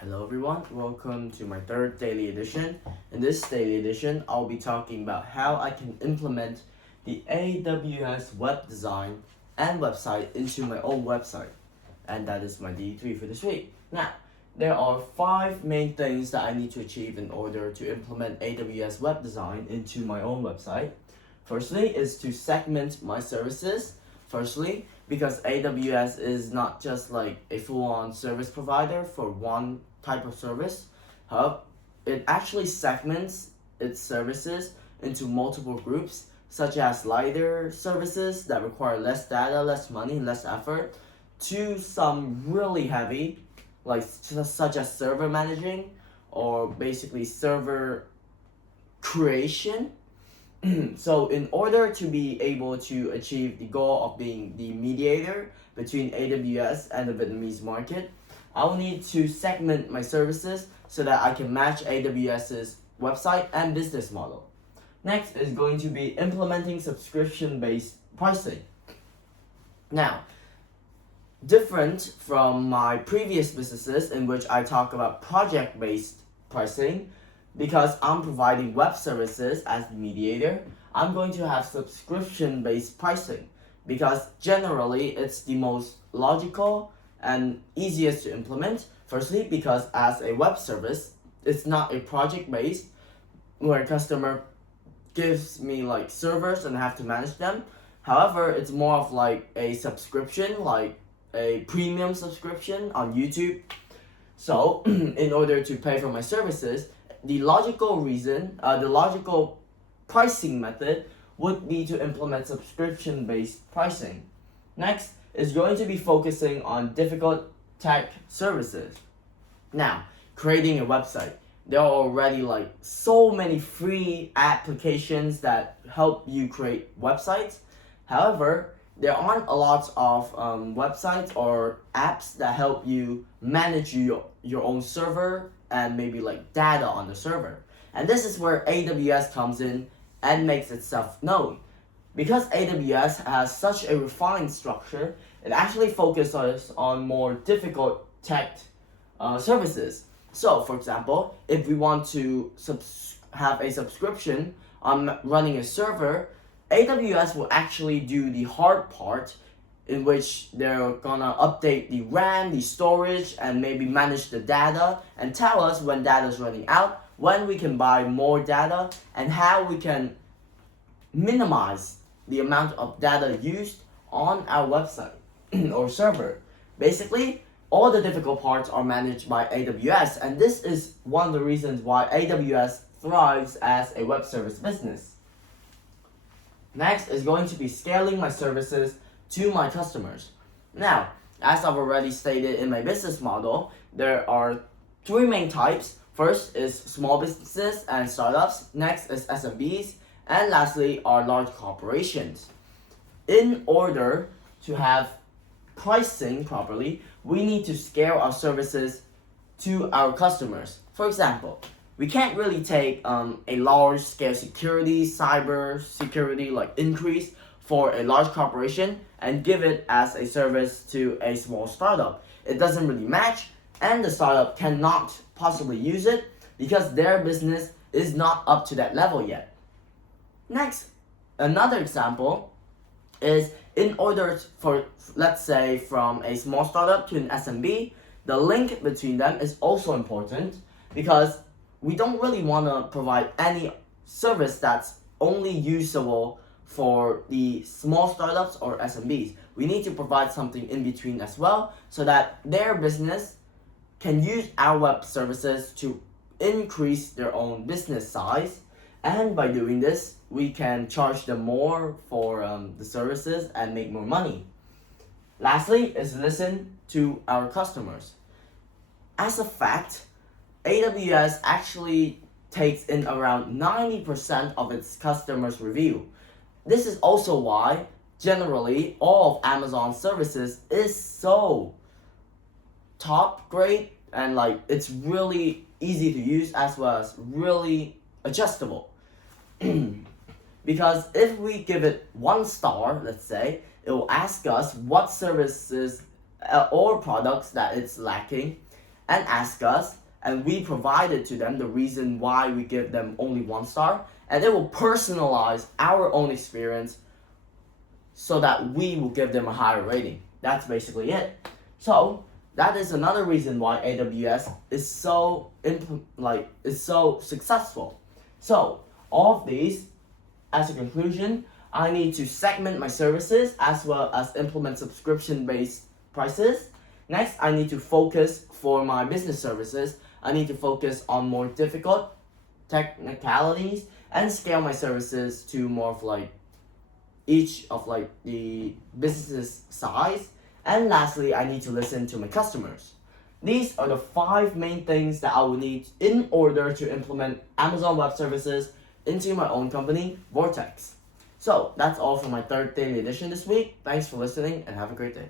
Hello everyone, welcome to my third daily edition. In this daily edition, I'll be talking about how I can implement the AWS web design and website into my own website. And that is my DE3 for this week. Now, there are 5 main things that I need to achieve in order to implement AWS web design into my own website. Firstly is to segment my services. Firstly, because AWS is not just like a full-on service provider for one type of service. However, it actually segments its services into multiple groups, such as lighter services that require less data, less money, less effort, to some really heavy, like such as server managing or basically server creation. So in order to be able to achieve the goal of being the mediator between AWS and the Vietnamese market, I'll need to segment my services so that I can match AWS's website and business model. Next is going to be implementing subscription-based pricing. Now, different from my previous businesses in which I talk about project-based pricing, because I'm providing web services as the mediator, I'm going to have subscription-based pricing because generally it's the most logical and easiest to implement. Firstly, because as a web service, it's not a project-based where a customer gives me like servers and I have to manage them. However, it's more of like a subscription, like a premium subscription on YouTube. So in order to pay for my services, the logical pricing method would be to implement subscription-based pricing. Next is going to be focusing on difficult tech services. Now, creating a website. There are already like so many free applications that help you create websites. However, there aren't a lot of websites or apps that help you manage your own server and maybe like data on the server. And this is where AWS comes in and makes itself known. Because AWS has such a refined structure, it actually focuses on more difficult tech services. So, for example, if we want to have a subscription on running a server, AWS will actually do the hard part in which they're gonna update the RAM, the storage, and maybe manage the data and tell us when data is running out, when we can buy more data, and how we can minimize the amount of data used on our website or server. Basically, all the difficult parts are managed by AWS, and this is one of the reasons why AWS thrives as a web service business. Next is going to be scaling my services to my customers. Now, as I've already stated in my business model, there are 3 main types. First is small businesses and startups. Next is SMBs. And lastly are large corporations. In order to have pricing properly, we need to scale our services to our customers. For example, we can't really take a large scale cyber security like increase for a large corporation and give it as a service to a small startup. It doesn't really match, and the startup cannot possibly use it because their business is not up to that level yet. Next, another example is in order for, let's say, from a small startup to an SMB, the link between them is also important because we don't really want to provide any service that's only usable for the small startups or SMBs. We need to provide something in between as well so that their business can use our web services to increase their own business size. And by doing this, we can charge them more for the services and make more money. Lastly is listen to our customers. As a fact, AWS actually takes in around 90% of its customers' review. This is also why, generally, all of Amazon's services is so top grade and like it's really easy to use as well as really adjustable. Because if we give it 1 star, let's say, it will ask us what services or products that it's lacking, and ask us, and we provided to them the reason why we give them only 1 star, and it will personalize our own experience so that we will give them a higher rating. That's basically it. So that is another reason why AWS is so successful. So all of these, as a conclusion, I need to segment my services as well as implement subscription-based prices. Next, I need to focus for my business services. I need to focus on more difficult technicalities and scale my services to more of each of the business's size. And lastly, I need to listen to my customers. These are the 5 main things that I will need in order to implement Amazon Web Services into my own company, Vortex. So that's all for my 3rd daily edition this week. Thanks for listening and have a great day.